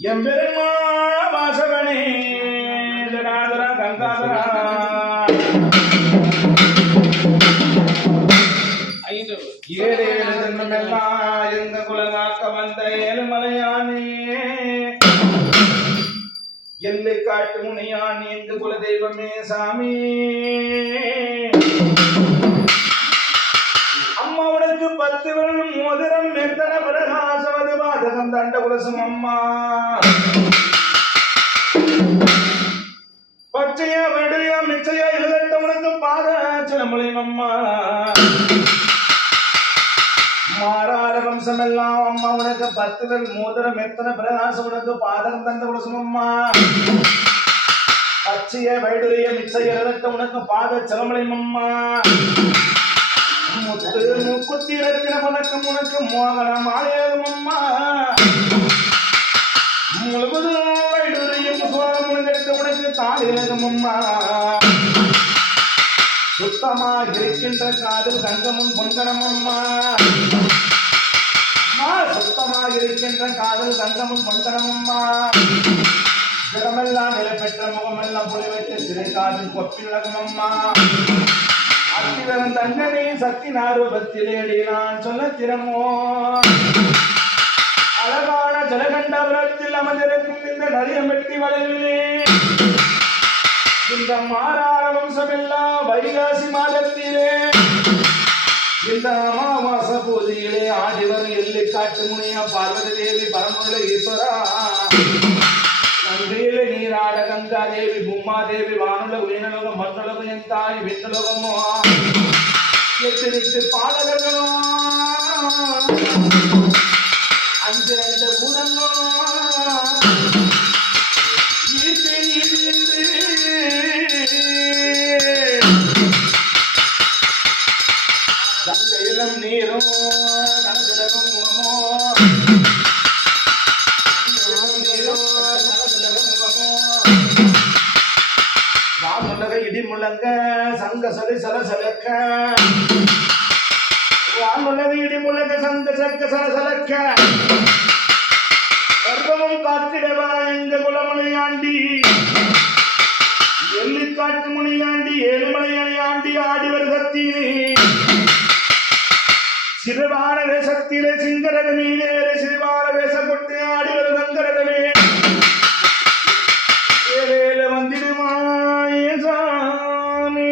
எம்பெருமா வாசவனே ஜனாதரா கங்காதரா ஏழு ஏழு ஜென்மமெல்லாம் எங்க குலகாக்க வந்த ஏழுமலையானே எல்லை காட்டு முனையான் எங்க குல தெய்வமே சாமி அம்மாவுக்கு 10 வருடம் மோதிரம் எத்தனை பிரகாசவது பாதகம் தண்ட குலசம் அம்மா பச்சையா வெடியா மிச்சையா எழுதட்டவனுக்கு பாத சிலம்புலின் அம்மா மாறார வம்சம் எல்லாம் அம்மா உனக்கு 10 வருடம் மோதிரம் எத்தனை பிரகாசம் உனக்கு பாதகம் தண்ட குலசம் அம்மா பச்சையா வெடியா மிச்சையா எழுதட்டவனுக்கு பாத சிலம்புலின் அம்மா முத்து முக்குத்தி ரத்தின பதக்கம் உனக்கு மோகனம் ஆலயம் அம்மா முழுவதும் வைடூரியம் சோகம் உனக்கு உனக்கு தாளிலகம் அம்மா சுத்தமாக இருக்கின்ற காதல் தங்கமும் பொன்கணம் அம்மா சுத்தமாக இருக்கின்ற காதல் தங்கமும் பொன்கணம் அம்மா இடமெல்லாம் நிலை பெற்ற முகமெல்லாம் புலி வைத்து சிறை காதில் கொப்பிலகம் அம்மா அத்திவரன் தங்கனே சக்தி நாரூபத்திலேடி நான் சொல்ல திறமோ அழகான ஜலகண்டபுரத்தில் அமர்ந்திருக்கும் இந்த நரியம்பட்டி வளைவிலே இந்த மாறார வம்சமெல்லாம் வைகாசி மாதத்திலே இந்த அமாவாச பூஜையிலே ஆடிவர் எல்லை காட்டு முனியா பார்வதி தேவி பரமகுல ஈஸ்வரா நன்றியில நீராட கங்கா தேவி பூமாதேவி வானுல உயிரினலோகம் மண்ணுலகம் என் தாய் விண்ணுலகமோ எட்டு பாடகர்களோ 5 ஊரங்களோ கங்கையிலும் நீரும் கனசுலகம் முகமோ இடி முழங்க சங்க சலி சலசலக்க வானுலக இடி முழங்க சங்க சக்க சலசலக்க கர்ப்பமும் காத்திடவா எங்க குலமலையாண்டி எல்லி காட்டு முனியாண்டி ஏழுமலையாண்டி ஆடிவர் சக்தியிலே சிறுவான வேஷத்திலே சிங்கரத மீனேறு சிறுவான வேஷம் கொட்டு ஆடிவர் சங்கரதமே ஏழேல வந்திடுமாயே சாமி